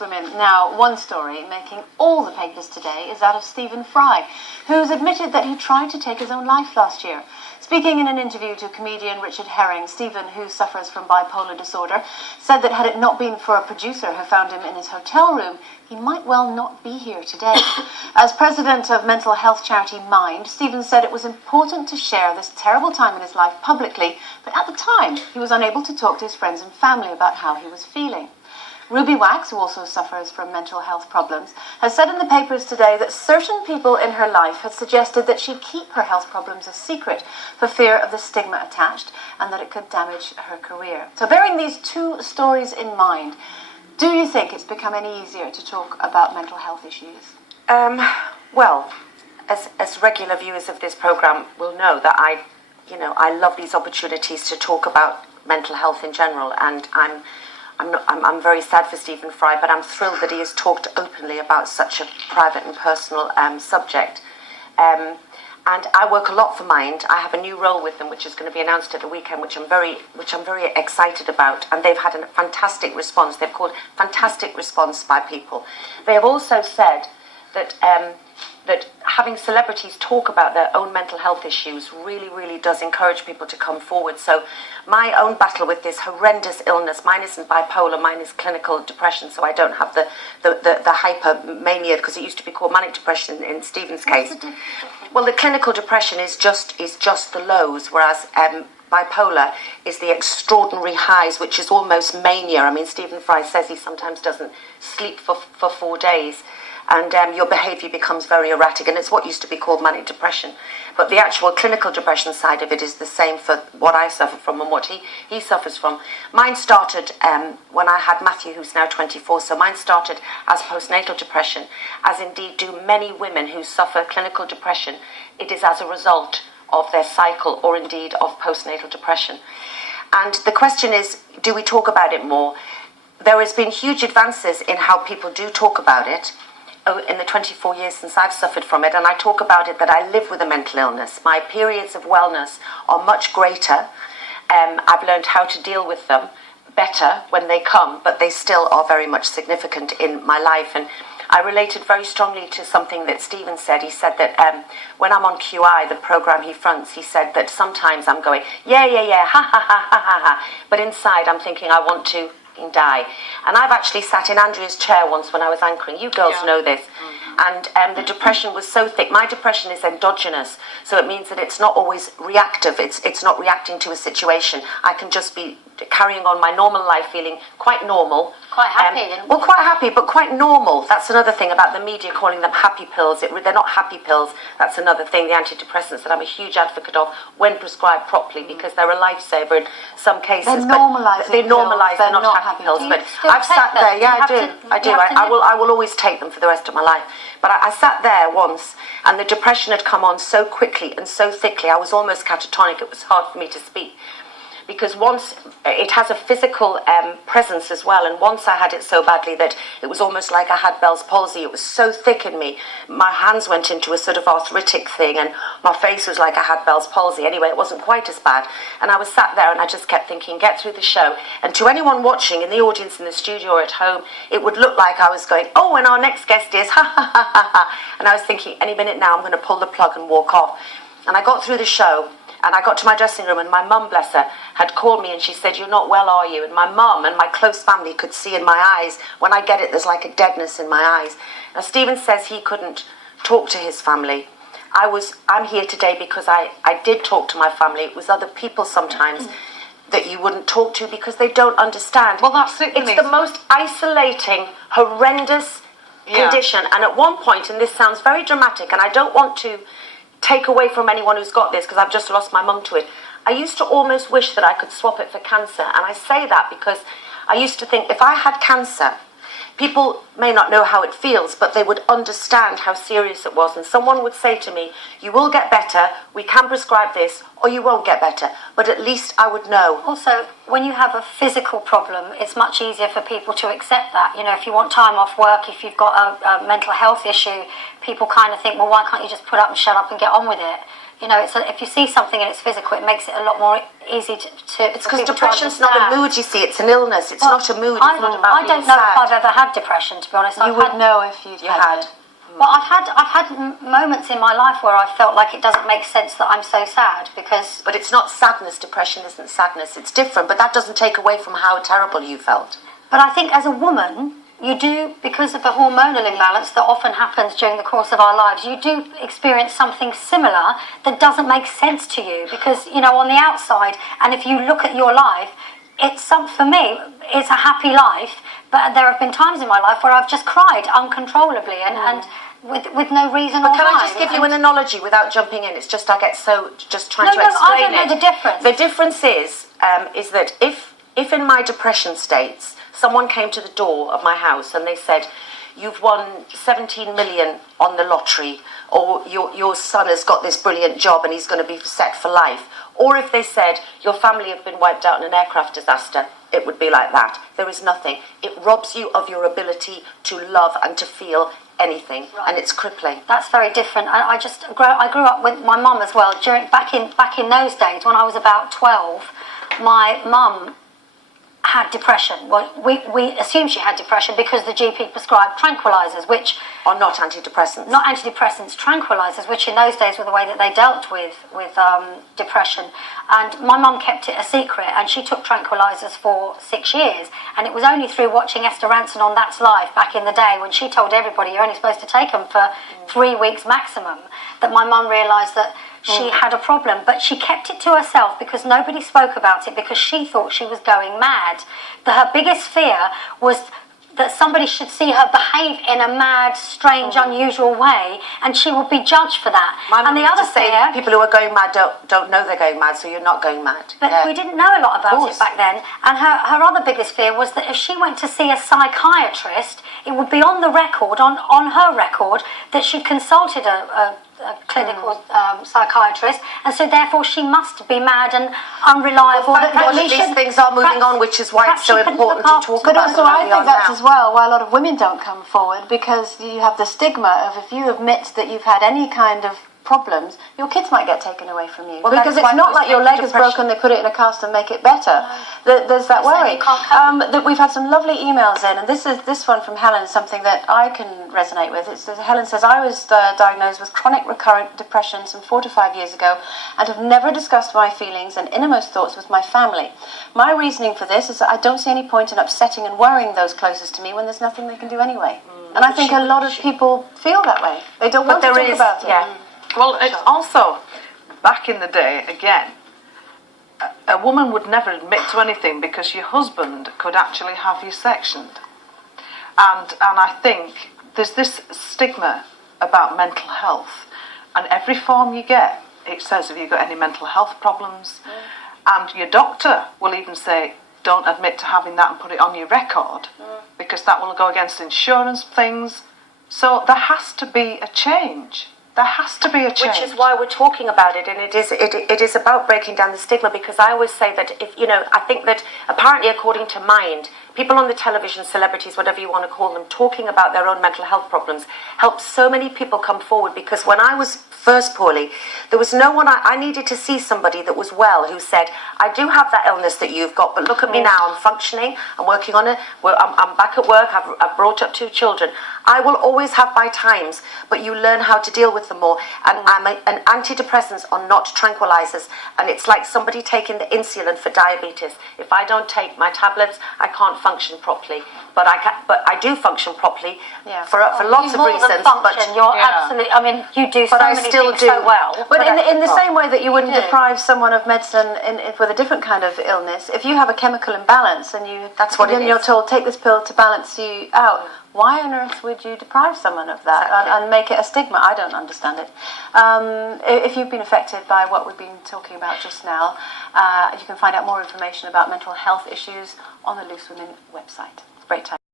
women. Now, one story making all the papers today is that of Stephen Fry, who's admitted that he tried to take his own life last year. Speaking in an interview to comedian Richard Herring, Stephen, who suffers from bipolar disorder, said that had it not been for a producer who found him in his hotel room, he might well not be here today. As president of mental health charity Mind, Stephen said it was important to share this terrible time in his life publicly, but at the time he was unable to talk to his friends and family about how he was feeling. Ruby Wax, who also suffers from mental health problems, has said in the papers today that certain people in her life had suggested that she keep her health problems a secret for fear of the stigma attached and that it could damage her career. So bearing these two stories in mind, do you think it's become any easier to talk about mental health issues? Well, as regular viewers of this programme will know that I love these opportunities to talk about mental health in general, and I'm very sad for Stephen Fry, but I'm thrilled that he has talked openly about such a private and personal subject. And I work a lot for Mind. I have a new role with them, which is going to be announced at the weekend, which I'm very excited about. And they've had a fantastic response. They've called fantastic response by people. They have also said that that having celebrities talk about their own mental health issues really does encourage people to come forward. So my own battle with this horrendous illness, mine isn't bipolar, mine is clinical depression, so I don't have the hypermania, because it used to be called manic depression in Stephen's case. Well, the clinical depression is just the lows, whereas bipolar is the extraordinary highs, which is almost mania. I mean, Stephen Fry says he sometimes doesn't sleep for 4 days. And your behaviour becomes very erratic, and it's what used to be called manic depression. But the actual clinical depression side of it is the same for what I suffer from and what he suffers from. Mine started when I had Matthew, who's now 24, so mine started as postnatal depression, as indeed do many women who suffer clinical depression. It is as a result of their cycle or indeed of postnatal depression. And the question is, do we talk about it more? There has been huge advances in how people do talk about it in the 24 years since I've suffered from it, and I talk about it that I live with a mental illness. My periods of wellness are much greater. I've learned how to deal with them better when they come, but they still are very much significant in my life. And I related very strongly to something that Stephen said. He said that when I'm on QI, the programme he fronts, he said that sometimes I'm going, yeah, ha, ha, ha, ha, ha, ha. But inside I'm thinking I want to die. And I've actually sat in Andrea's chair once when I was anchoring. You girls know this. And the depression was so thick. My depression is endogenous, so it means that it's not always reactive. It's not reacting to a situation. I can just be carrying on my normal life, feeling quite normal. Quite happy. Well, quite happy, but quite normal. That's another thing about the media calling them happy pills. They're not happy pills. That's another thing, the antidepressants that I'm a huge advocate of when prescribed properly, because they're a lifesaver in some cases. They're normalising. They're normalised. They're not happy pills. But I've sat there. Yeah, I do. I will always take them for the rest of my life. But I sat there once, and the depression had come on so quickly and so thickly. I was almost catatonic. It was hard for me to speak. Because once it has a physical presence as well, and once I had it so badly that it was almost like I had Bell's palsy. It was so thick in me. My hands went into a sort of arthritic thing, and my face was like I had Bell's palsy. Anyway, it wasn't quite as bad. And I was sat there, and I just kept thinking, get through the show. And to anyone watching in the audience in the studio or at home, it would look like I was going, oh, and our next guest is, ha, ha, ha, ha, ha. And I was thinking, any minute now I'm going to pull the plug and walk off. And I got through the show. And I got to my dressing room, and my mum, bless her, had called me, and she said, you're not well, are you? And my mum and my close family could see in my eyes, when I get it, there's like a deadness in my eyes. Now, Stephen says he couldn't talk to his family. I'm here today because I did talk to my family. It was other people sometimes that you wouldn't talk to because they don't understand. Well, that's it. It's the most isolating, horrendous condition. And at one point, and this sounds very dramatic, and I don't want to take away from anyone who's got this, because I've just lost my mum to it. I used to almost wish that I could swap it for cancer, and I say that because I used to think if I had cancer, people may not know how it feels, but they would understand how serious it was, and someone would say to me, you will get better, we can prescribe this, or you won't get better, but at least I would know. Also, when you have a physical problem, it's much easier for people to accept that. You know, if you want time off work, if you've got a mental health issue, people kind of think, well, why can't you just put up and shut up and get on with it? You know, if you see something and it's physical, it makes it a lot more easy to It's because depression's not a mood, you see. It's an illness. It's not a mood. It's not about I don't know if I've ever had depression, to be honest. You would know if you had. Well, I've had moments in my life where I felt like it doesn't make sense that I'm so sad because... But it's not sadness. Depression isn't sadness. It's different, but that doesn't take away from how terrible you felt. But I think as a woman, you do, because of the hormonal imbalance that often happens during the course of our lives, you do experience something similar that doesn't make sense to you because, you know, on the outside, and if you look at your life, for me, it's a happy life, but there have been times in my life where I've just cried uncontrollably and with no reason or But can rhyme. I just give you an analogy without jumping in? It's just I get so just trying to explain it. I don't know the difference. The difference is that if in my depression states someone came to the door of my house and they said, "You've won 17 million on the lottery," or your son has got this brilliant job and he's going to be set for life, or if they said your family have been wiped out in an aircraft disaster, it would be like that. There is nothing. It robs you of your ability to love and to feel anything, and it's crippling. That's very different. I grew up with my mum as well. Back in those days, when I was about 12, my mum had depression. Well, we assumed she had depression because the GP prescribed tranquilizers, which are not antidepressants. Not antidepressants, tranquilizers, which in those days were the way that they dealt with depression. And my mum kept it a secret, and she took tranquilizers for 6 years. And it was only through watching Esther Ranson on That's Life back in the day, when she told everybody you're only supposed to take them for 3 weeks maximum, that my mum realised that she had a problem. But she kept it to herself because nobody spoke about it, because she thought she was going mad. Her biggest fear was that somebody should see her behave in a mad, strange, unusual way, and she will be judged for that. And the other fear, people who are going mad don't know they're going mad, so you're not going mad. But we didn't know a lot about it back then. And her other biggest fear was that if she went to see a psychiatrist, it would be on the record, on her record, that she'd consulted a clinical psychiatrist, and so therefore she must be mad and unreliable. Well, these things are moving on, which is why it's so important to talk about. But also, I think that's as well why a lot of women don't come forward, because you have the stigma of, if you admit that you've had any kind of problems, your kids might get taken away from you. Well, because it's not like your leg is broken, they put it in a cast and make it better. There's that worry. That we've had some lovely emails in, and this one from Helen is something that I can resonate with. Helen says, "I was diagnosed with chronic recurrent depression some 4 to 5 years ago and have never discussed my feelings and innermost thoughts with my family. My reasoning for this is that I don't see any point in upsetting and worrying those closest to me when there's nothing they can do anyway." And I think a lot of people feel that way. They don't want to talk about it. Yeah. Well, it's also, back in the day, again, a woman would never admit to anything because your husband could actually have you sectioned. And I think there's this stigma about mental health, and every form you get, it says, have you got any mental health problems? And your doctor will even say, don't admit to having that and put it on your record, because that will go against insurance things. So there has to be a change. There has to be a change. Which is why we're talking about it, and it is about breaking down the stigma, because I always say that I think that apparently, according to Mind, people on the television, celebrities, whatever you want to call them, talking about their own mental health problems helped so many people come forward, because when I was first poorly, there was no one, I needed to see somebody that was well, who said, I do have that illness that you've got, but look at me now, I'm functioning, I'm working on it, I'm back at work, I've brought up 2 children. I will always have my times, but you learn how to deal with them more. And antidepressants are not tranquilizers, and it's like somebody taking the insulin for diabetes. If I don't take my tablets, I can't function properly. But I do function properly for lots of reasons. You're absolutely. I mean, you do so many things so well. But in the same way that you wouldn't deprive someone of medicine with a different kind of illness, if you have a chemical imbalance and you're told, take this pill to balance you out, why on earth would you deprive someone of that and make it a stigma? I don't understand it. If you've been affected by what we've been talking about just now, you can find out more information about mental health issues on the Loose Women website. Break time.